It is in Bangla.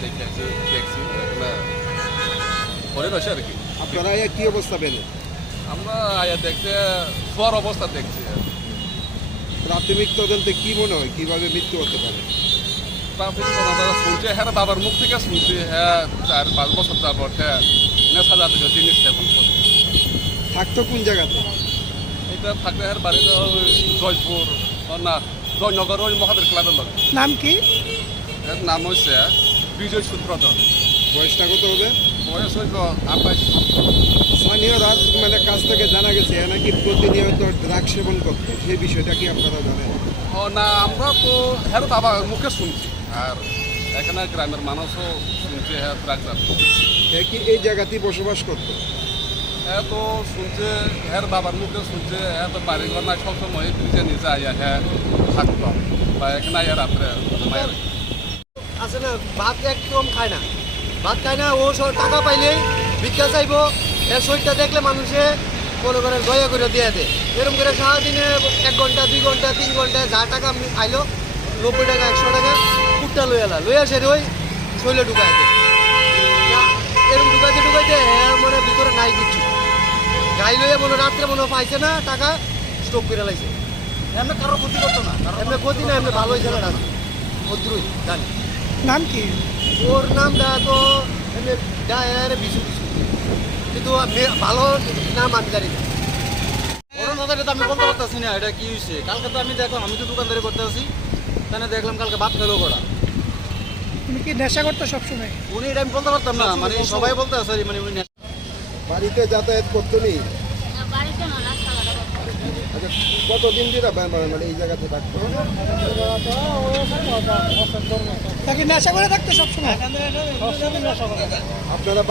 তখন দেখছি এখানে পরে রয়েছে আর কি। আপনারা কি অবস্থা পেলেন? আমরা আয়া দেখতে শোয়ার অবস্থা দেখছি। প্রাথমিক তদন্তে কি মনে হয় কিভাবে মৃত্যু হতে পারে? প্রাথমিক তদন্ত শুনছে হ্যাঁ বাবার মুখ থেকে শুনছি হ্যাঁ 4-5 বছর যাবত হ্যাঁ নেশা জাতীয় জিনিস সেবন করে। থাকতো কোন জায়গাতে? এটা থাকলে হ্যাঁ বাড়িতে ওই জয়পুর না জয়নগর ওই মহাবীর ক্লাবের লোক। নাম কি? এর নাম হচ্ছে বিজয় সূত্রধর। বয়সটা কত হবে? বয়স হইল 28। স্থানীয়রা মানে কাছ থেকে জানা গেছে এ নাকি প্রতিনিয়ত ড্রাগ সেবন করতো, সেই বিষয়টা কি আপনারা জানেন? ও না আমরা তো হ্যাঁ বাবার মুখে শুনছি আর এখানে গ্রামের মানুষও শুনছে হ্যাঁ ট্রাক যাচ্ছে। এ কি এই জায়গাতেই বসবাস করতো? হ্যাঁ তো শুনছে হ্যাঁ বাবার মুখে শুনছে হ্যাঁ তো বাড়িঘর না সবসময় ব্রিজে নিচে আইয়া হ্যাঁ থাকতো বা এখানে আইয়া রাত্রে ঘুমায়। আসলে ভাত একদম খায় না, ভাত খায় না। ও সব টাকা পাইলে ভিক্ষা চাইবো, এর শরীরটা দেখলে মানুষে মনে করেন দয়া করে দিয়ে দেয়। এরকম করে সারাদিনে 1 ঘন্টা 2 ঘন্টা 3 ঘন্টা যা টাকা আইলো 90 টাকা 100 টাকা কুটটা লইয়া সে ওই শৈলে ঢুকাই দেয়। এরকম ঢুকাইতে মানে ভিতরে নাই কিছু, গাই লইয়া মনে রাত্রে মনে পাইছে না টাকা, স্টক করে লাইছে। এমনি কারো ক্ষতি করতো না, এমনি ক্ষতি না, এমনি ভালোই ছিল না, ভদ্রই জানি। নাম কি? ওর নামটা তো বিশু কিন্তু ভালো নাম আমি জানি না। ওর কথাটা তো আমি বলতে পারতেছি না এটা কি হয়েছে। কালকে তো আমি দেখলাম, আমি তো দোকানদারি করতে আসি, তাহলে দেখলাম কালকে ভাত খেলো করা। তুমি কি নেশা করতো সবসময়? উনি এটা আমি বলতে পারতাম না, মানে সবাই বলতে আছে মানে উনি বাড়িতে যাতায়াত করতো নি? আচ্ছা, কতদিন ধরে মানে এই জায়গাতে থাকতো? নাকি নেশা করে থাকতো সবসময়? আপনারা